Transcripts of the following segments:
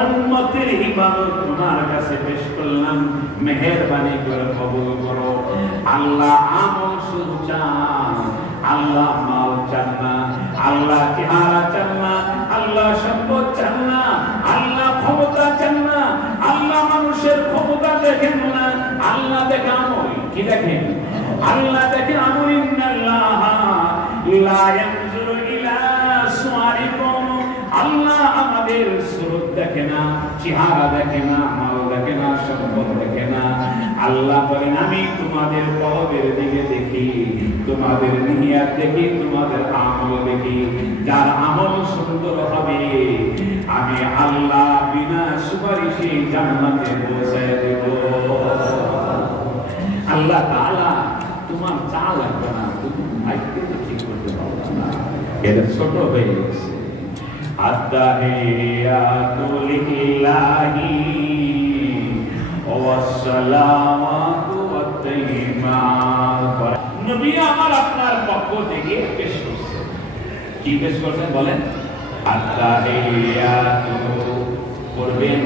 উম্মতের ইবাদত তোমার কাছে পেশ করলাম, মেহেরবানি করে কবুল করো। আল্লাহ আমল শুধু চান, আল্লাহ মাল চান না, আল্লাহ চেহারা চান না, আল্লাহ সম্পদ চান না, আল্লাহ ক্ষমতা চান না, আল্লাহ মানুষের ক্ষমতা দেখেন না, আল্লাহ দেখে আমল। কি দেখেন? আল্লাহ দেখে আমল। ইন্নাল্লাহ লা ইয়ানজুরু ইলা সুওয়ারিকুম, আল্লাহ আমাদের সুরত দেখে না, চেহারা দেখে না, মাল দেখে না, সম্পদ দেখে না। আল্লাহ বলেন আমি তোমাদের কলবের দিকে দেখি, তোমাদের নিয়ত দেখি, তোমাদের আমল দেখি। যার আমল সুন্দর হবে আমি আল্লাহ বিনা সুপারিশে জান্নাতে পৌঁছায় দেব। আল্লাহ তাআলা তোমার চা লাগবে না, তুমি ভাগ্য তো ঠিক করতে পারবে না, এটা ছোট হয়ে গেছে। আত-তাহিয়াতু লিল্লাহি ওয়া সালামাতু ওয়াত-তাইয়্যিবাত। নবী আমার আপনার পক্ষ থেকে পেশ করছেন। কি পেশ করছেন বলেন? আত-তাহিয়াতু করবেন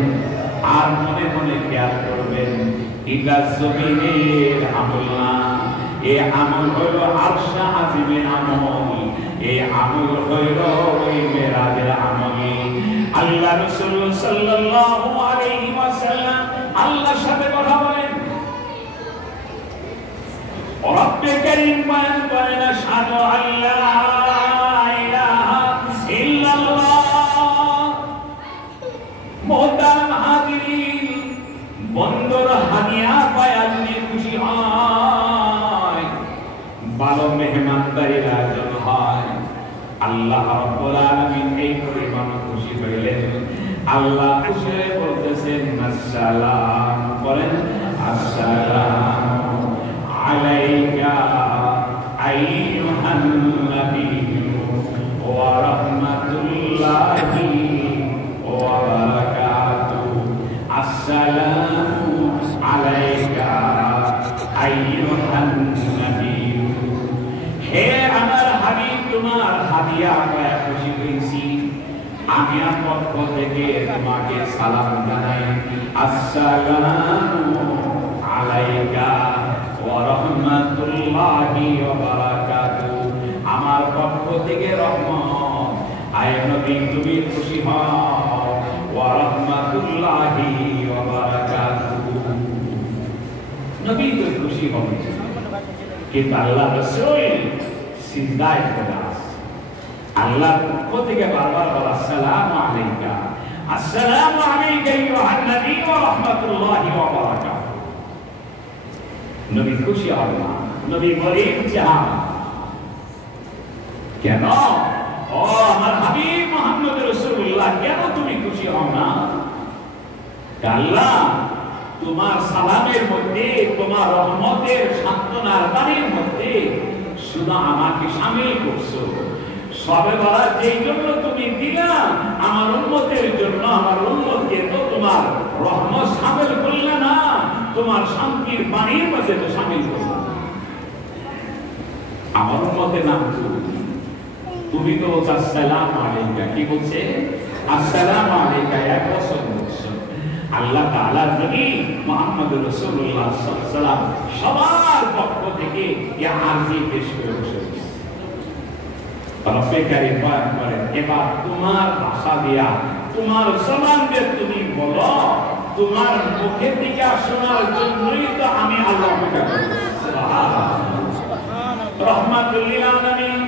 আর মনে মনে খেয়াল করবেন এটা জমিনের আমল না, এই আমল হলো আরশে আজিমের আমল, এই আমল হইল ওই মেরাজের আমল। আল্লাহ রাসূল সাল্লাল্লাহু আলাইহি ওয়াসাল্লাম আল্লাহর সাথে কথা বলেন, রব্বে কারীম বয়ান করেন আশহাদু আল্লা ইলাহা ইল্লাল্লাহ। মুহতারাম হাজিরিন, বন্দর হাদিয়া পায়াল নিয়ে খুশি হয়, ভালো মেহমানদারির আয়োজন হয়। আল্লাহ রাব্বুল আলামিন এই পরিমাণ খুশি হইলেন, আল্লাহ খুশি হয়ে বলতেছেন আসসালাম, বলেন আসসালামু আলাইকা আইয়ুহান নাবিয়্যু ওয়া রাহমাতুল্লাহি ওয়া বারাকাতুহু। আসসালামু আলাইকা আইয়ুহান নাবিয়্যু। হে আমার হাবিব, তোমার হাদিয়া পায়া খুশি হয়েছি, আমি আমার পক্ষ থেকে তোমাকে সালাম জানাই। আসসালামু আলাইকা ওয়া রাহমাতুল্লাহি ওয়া বারাকাতুহু, আমার পক্ষ থেকে রহমত। আয় নবী তুমি খুশি হও, ওয়া রাহমাতুল্লাহি ওয়া বারাকাতুহু। নবী তো খুশি হবেন, কিন্তু আল্লাহ রাসূল সিজদায় পড়ে আছে। আল্লাহর পক্ষ থেকে বারবার বলা আসসালামু আলাইকা, আসসালামু আলাইকা আইয়ুহান নবী ওয়া রাহমাতুল্লাহি ওয়া বারাকাতুহু। নবী খুশি হন না, নবী বলেন যা কেন? ও আমার হাবিব মুহাম্মদ রাসূলুল্লাহ, কেন তুমি খুশি হও না? আল্লাহ তোমার সালামের মধ্যে, তোমার রহমতের সান্ত্বনার বাণীর মধ্যে শুধু আমাকে শামিল করছো। সবে বরাত যেই জন্য তুমি দিলা আমার উম্মতের জন্য, আমার উম্মতকে তো তোমার রহমত শামিল করলে না, তোমার শান্তির বাণীর মধ্যে তো শামিল করলে। আমার উম্মতের নাম তুমি তো আসসালামু আলাইকা, কি বলছে? আসসালামু আলাইকা, এক বছর বলছো। আল্লাহ তাআলার নবী মুহাম্মদ রাসূলুল্লাহ সাল্লাল্লাহু আলাইহি ওয়াসাল্লাম সবার পক্ষ থেকে এই আরজি পেশ করেছেন। রব্বে কারীম বয়ান করেন, এবার তোমার ভাষা দিয়া, তোমার জবান দিয়ে তুমি বলো, তোমার মুখে থেকে শোনার জন্যই তো আমি আল্লাহ অপেক্ষা করি। সুবহানাল্লাহ। রহমাতুল লিল আলামিন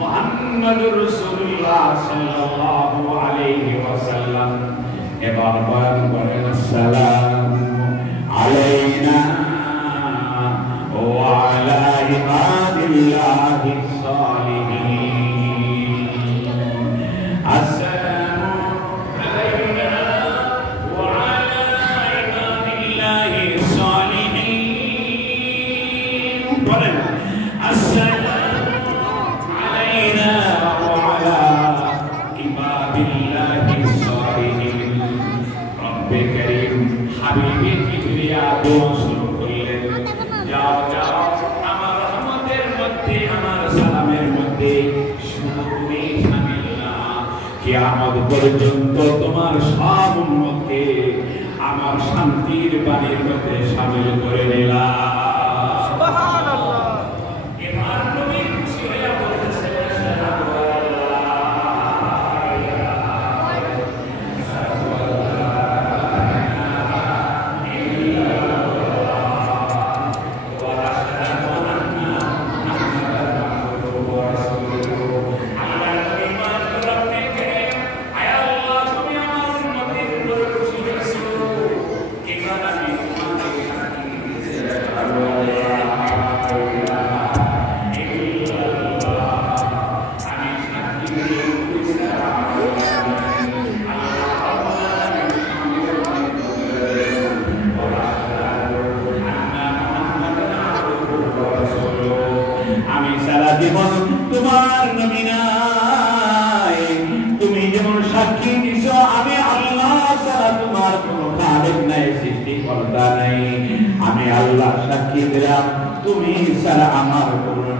মুহাম্মদুর রাসূলুল্লাহ সাল্লাল্লাহু আলাইহি ওয়াসাল্লাম এবার বয়ান করেন আসসালামু আলাইনা ওয়া আলা ইবাদিল্লাহিস সালিহিন। আসসালামু আলাইনা ওয়া আলা ইবাদিল্লাহিস সালিহিন। বলেন আসসালামু আলাইনা ওয়া আলা ইবাদিল্লাহিস সালিহিন। রব্বে কারীম হাবিবে কিবরিয়া দোয়া শুরু করলেন, যাও যাও আমার রহমতের মধ্যে, আমার সালামের মধ্যে শুধু তুমি শামিল না, কে কিয়ামত পর্যন্ত তোমার সব উম্মতকে আমার শান্তির বাণীর মধ্যে শামিল করে নিলাম। সুবহানাল্লাহ। এবার নবী খুশি হয়ে বলতেছে আমি সারা জীবন তোমার নবী নাই, তুমি যেমন সাক্ষী দিছ আমি আল্লাহ ছাড়া তোমার কোনো খালেক নাই, সৃষ্টিকর্তা নাই। আমি আল্লাহ সাক্ষী দিলাম তুমি ছাড়া আমার কোনো